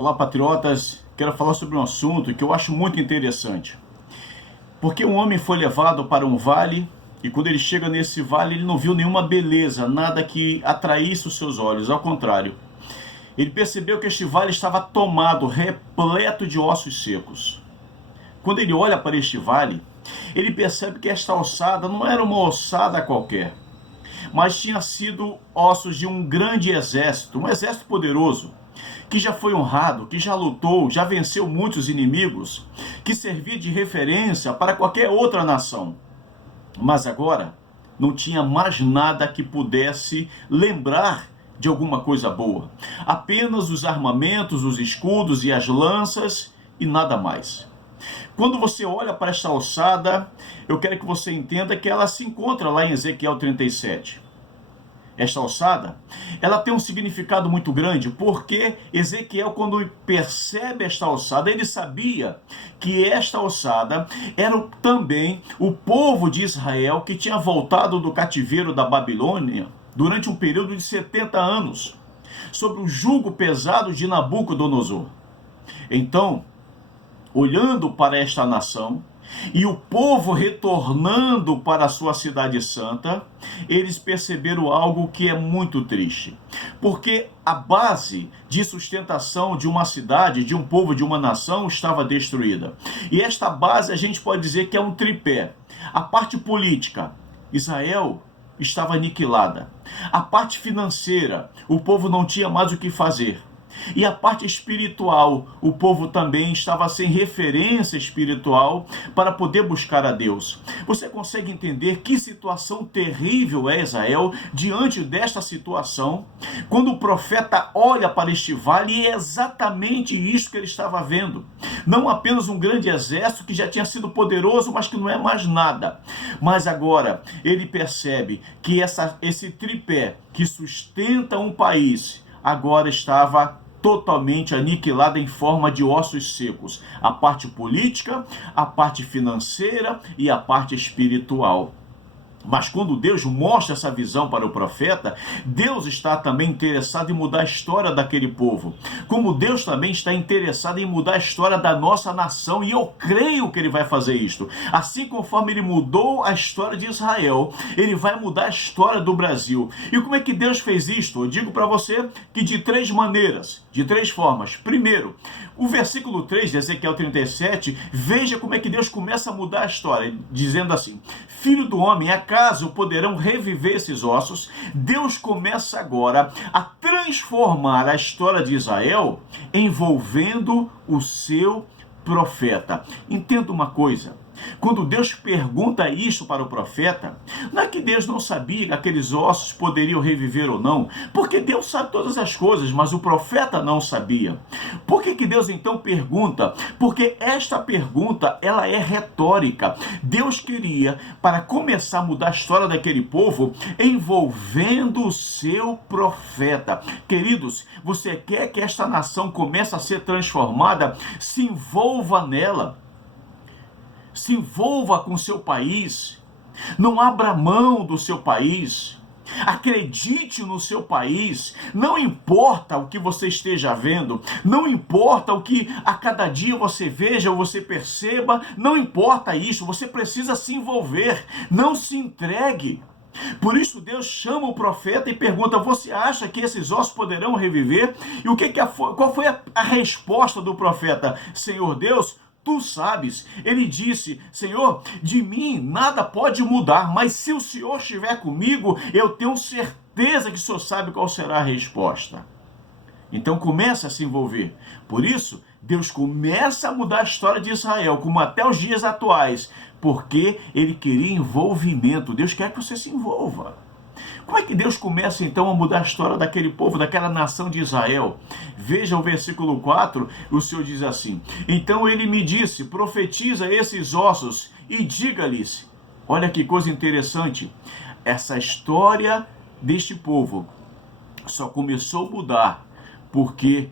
Olá, patriotas. Quero falar sobre um assunto que eu acho muito interessante. Porque um homem foi levado para um vale e quando ele chega nesse vale, ele não viu nenhuma beleza, nada que atraísse os seus olhos. Ao contrário, ele percebeu que este vale estava tomado, repleto de ossos secos. Quando ele olha para este vale, ele percebe que esta ossada não era uma ossada qualquer, mas tinha sido ossos de um grande exército, um exército poderoso, que já foi honrado, que já lutou, já venceu muitos inimigos, que servia de referência para qualquer outra nação. Mas agora não tinha mais nada que pudesse lembrar de alguma coisa boa. Apenas os armamentos, os escudos e as lanças e nada mais. Quando você olha para esta ossada, eu quero que você entenda que ela se encontra lá em Ezequiel 37. Esta ossada, ela tem um significado muito grande, porque Ezequiel, quando percebe esta ossada, ele sabia que esta ossada era também o povo de Israel que tinha voltado do cativeiro da Babilônia durante um período de 70 anos, sob o jugo pesado de Nabucodonosor. Então, olhando para esta nação, e o povo retornando para a sua cidade santa, eles perceberam algo que é muito triste. Porque a base de sustentação de uma cidade, de um povo, de uma nação, estava destruída. E esta base a gente pode dizer que é um tripé. A parte política, Israel estava aniquilada. A parte financeira, o povo não tinha mais o que fazer. E a parte espiritual, o povo também estava sem referência espiritual para poder buscar a Deus. Você consegue entender que situação terrível é Israel diante desta situação? Quando o profeta olha para este vale, é exatamente isso que ele estava vendo. Não apenas um grande exército que já tinha sido poderoso, mas que não é mais nada. Mas agora ele percebe que esse tripé que sustenta um país agora estava totalmente aniquilada em forma de ossos secos. A parte política, a parte financeira e a parte espiritual. Mas quando Deus mostra essa visão para o profeta, Deus está também interessado em mudar a história daquele povo. Como Deus também está interessado em mudar a história da nossa nação. E eu creio que Ele vai fazer isto. Assim conforme Ele mudou a história de Israel, Ele vai mudar a história do Brasil. E como é que Deus fez isto? Eu digo para você que de três maneiras, de três formas. Primeiro, o versículo 3 de Ezequiel 37, veja como é que Deus começa a mudar a história, dizendo assim: Filho do homem, acaso poderão reviver esses ossos? Deus começa agora a transformar a história de Israel envolvendo o seu profeta. Entenda uma coisa. Quando Deus pergunta isso para o profeta, não é que Deus não sabia que aqueles ossos poderiam reviver ou não, porque Deus sabe todas as coisas, mas o profeta não sabia. Por que Deus então pergunta? Porque esta pergunta, ela é retórica. Deus queria, para começar a mudar a história daquele povo, envolvendo o seu profeta. Queridos, você quer que esta nação comece a ser transformada? Se envolva nela. Se envolva com o seu país, não abra mão do seu país, acredite no seu país, não importa o que você esteja vendo, não importa o que a cada dia você veja ou você perceba, não importa isso, você precisa se envolver, não se entregue. Por isso Deus chama o profeta e pergunta: você acha que esses ossos poderão reviver? E qual foi a resposta do profeta? Senhor Deus, tu sabes. Ele disse: Senhor, de mim nada pode mudar, mas se o Senhor estiver comigo, eu tenho certeza que o Senhor sabe qual será a resposta. Então começa a se envolver. Por isso, Deus começa a mudar a história de Israel, como até os dias atuais, porque Ele queria envolvimento. Deus quer que você se envolva. Como é que Deus começa então a mudar a história daquele povo, daquela nação de Israel? Veja o versículo 4, o Senhor diz assim: Então ele me disse, profetiza esses ossos e diga-lhes. Olha que coisa interessante, essa história deste povo só começou a mudar porque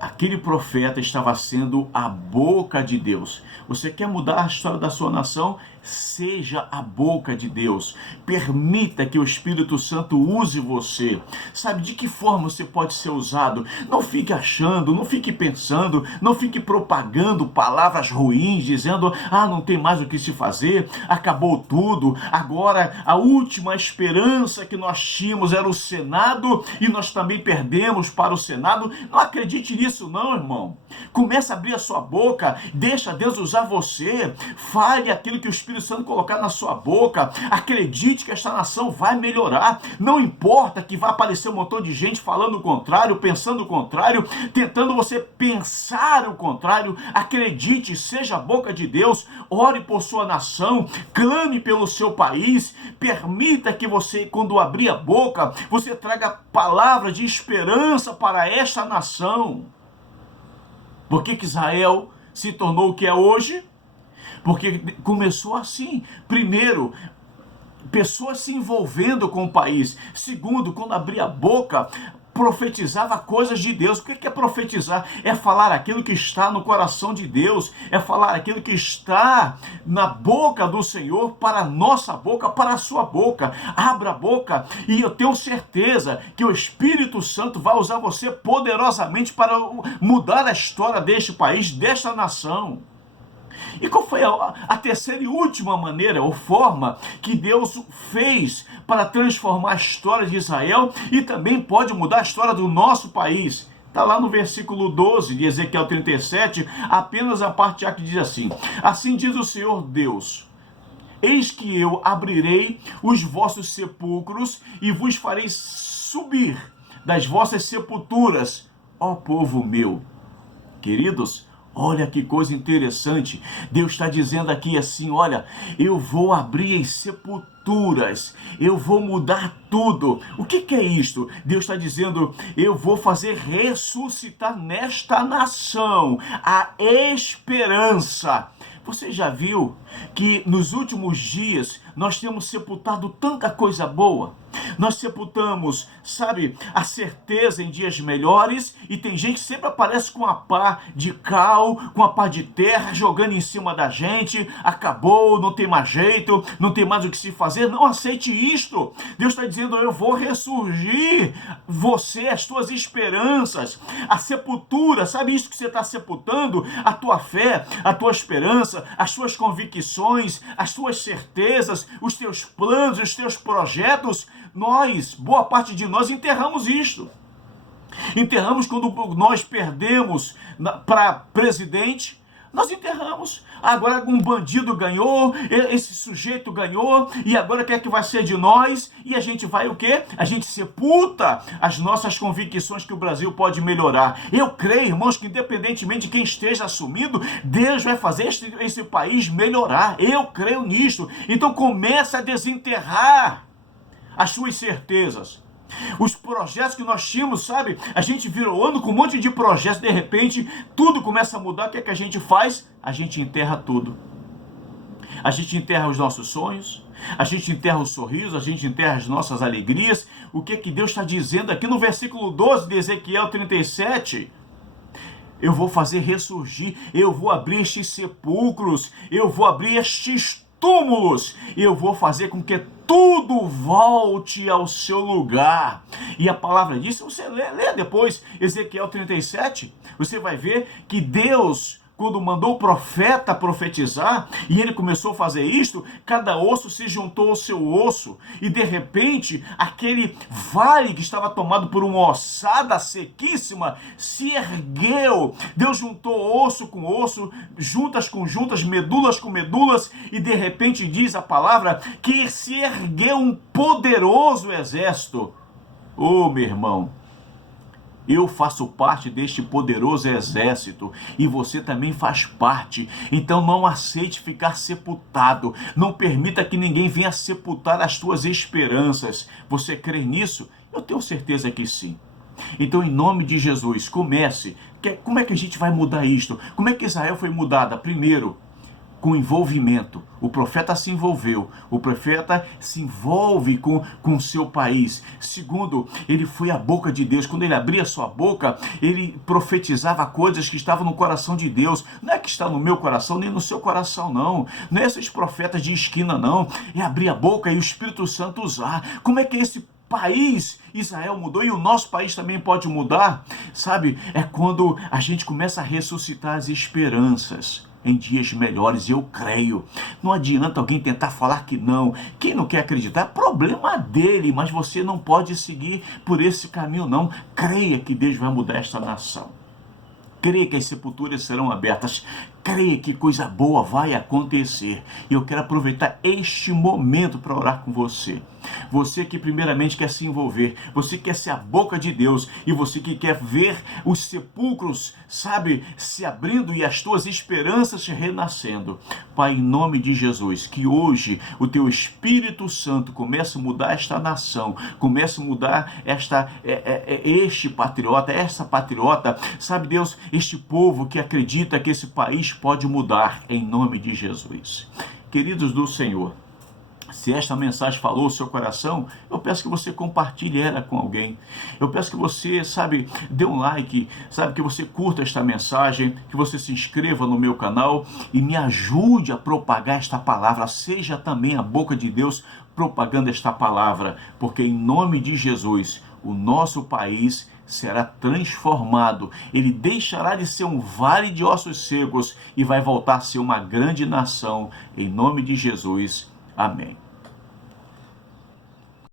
aquele profeta estava sendo a boca de Deus. Você quer mudar a história da sua nação? Seja a boca de Deus. Permita que o Espírito Santo use você. Sabe de que forma você pode ser usado? Não fique achando, não fique pensando, não fique propagando palavras ruins, dizendo, não tem mais o que se fazer, acabou tudo, agora a última esperança que nós tínhamos era o Senado e nós também perdemos para o Senado. Não acredite nisso não, irmão. Comece a abrir a sua boca, deixa Deus usar você, fale aquilo que o Espírito Santo colocar na sua boca, acredite que esta nação vai melhorar, não importa que vai aparecer um montão de gente falando o contrário, pensando o contrário, tentando você pensar o contrário, acredite, seja a boca de Deus, ore por sua nação, clame pelo seu país, permita que você, quando abrir a boca, você traga palavras de esperança para esta nação. Por que Israel se tornou o que é hoje? Porque começou assim. Primeiro, pessoas se envolvendo com o país. Segundo, quando abria a boca, profetizava coisas de Deus. O que é profetizar? É falar aquilo que está no coração de Deus, é falar aquilo que está na boca do Senhor, para a nossa boca, para a sua boca. Abra a boca e eu tenho certeza que o Espírito Santo vai usar você poderosamente para mudar a história deste país, desta nação. E qual foi a terceira e última maneira ou forma que Deus fez para transformar a história de Israel e também pode mudar a história do nosso país? Está lá no versículo 12 de Ezequiel 37, apenas a parte A que diz assim: assim diz o Senhor Deus, eis que eu abrirei os vossos sepulcros e vos farei subir das vossas sepulturas, ó povo meu. Queridos, olha que coisa interessante. Deus está dizendo aqui assim, olha, eu vou abrir as sepulturas, eu vou mudar tudo. O que é isto? Deus está dizendo, eu vou fazer ressuscitar nesta nação a esperança. Você já viu que nos últimos dias nós temos sepultado tanta coisa boa? Nós sepultamos, sabe, a certeza em dias melhores, e tem gente que sempre aparece com a pá de cal, com a pá de terra, jogando em cima da gente. Acabou, não tem mais jeito, não tem mais o que se fazer. Não aceite isto. Deus está dizendo, eu vou ressurgir você, as tuas esperanças. A sepultura, sabe isso que você está sepultando? A tua fé, a tua esperança, as tuas convicções, as tuas certezas, os teus planos, os teus projetos. Nós, boa parte de nós, enterramos isto. Enterramos quando nós perdemos para presidente, nós enterramos. Agora um bandido ganhou, esse sujeito ganhou, e agora o que é que vai ser de nós? E a gente vai o quê? A gente sepulta as nossas convicções que o Brasil pode melhorar. Eu creio, irmãos, que independentemente de quem esteja assumindo, Deus vai fazer esse país melhorar. Eu creio nisto. Então comece a desenterrar as suas certezas. Os projetos que nós tínhamos, sabe? A gente virou ano com um monte de projetos, de repente, tudo começa a mudar. O que é que a gente faz? A gente enterra tudo. A gente enterra os nossos sonhos, a gente enterra os sorrisos, a gente enterra as nossas alegrias. O que é que Deus está dizendo aqui no versículo 12 de Ezequiel 37? Eu vou fazer ressurgir, eu vou abrir estes sepulcros, eu vou abrir estes túmulos, eu vou fazer com que tudo volte ao seu lugar. E a palavra diz, se você lê depois Ezequiel 37, você vai ver que Deus, quando mandou o profeta profetizar, e ele começou a fazer isto, cada osso se juntou ao seu osso, e de repente, aquele vale que estava tomado por uma ossada sequíssima, se ergueu. Deus juntou osso com osso, juntas com juntas, medulas com medulas, e de repente diz a palavra, que se ergueu um poderoso exército. Oh, meu irmão, eu faço parte deste poderoso exército e você também faz parte. Então não aceite ficar sepultado. Não permita que ninguém venha sepultar as tuas esperanças. Você crê nisso? Eu tenho certeza que sim. Então, em nome de Jesus, comece. Como é que a gente vai mudar isto? Como é que Israel foi mudada? Primeiro, com envolvimento. O profeta se envolveu, o profeta se envolve com o seu país. Segundo, ele foi a boca de Deus. Quando ele abria sua boca, ele profetizava coisas que estavam no coração de Deus. Não é que está no meu coração, nem no seu coração, não. Não é esses profetas de esquina, não. É abrir a boca e o Espírito Santo usar. Como é que esse país, Israel, mudou e o nosso país também pode mudar? Sabe, é quando a gente começa a ressuscitar as esperanças em dias melhores, eu creio. Não adianta alguém tentar falar que não. Quem não quer acreditar, é problema dele, mas você não pode seguir por esse caminho, não. Creia que Deus vai mudar esta nação. Creia que as sepulturas serão abertas. Creia que coisa boa vai acontecer. E eu quero aproveitar este momento para orar com você. Você que primeiramente quer se envolver, você que quer ser a boca de Deus e você que quer ver os sepulcros, sabe, se abrindo e as tuas esperanças renascendo. Pai, em nome de Jesus, que hoje o teu Espírito Santo comece a mudar esta nação, comece a mudar este patriota, essa patriota, sabe, Deus, este povo que acredita que esse país pode mudar, em nome de Jesus. Queridos do Senhor, se esta mensagem falou o seu coração, eu peço que você compartilhe ela com alguém. Eu peço que você, sabe, dê um like, sabe, que você curta esta mensagem, que você se inscreva no meu canal e me ajude a propagar esta palavra. Seja também a boca de Deus propagando esta palavra, porque em nome de Jesus, o nosso país será transformado. Ele deixará de ser um vale de ossos secos e vai voltar a ser uma grande nação. Em nome de Jesus. Amém.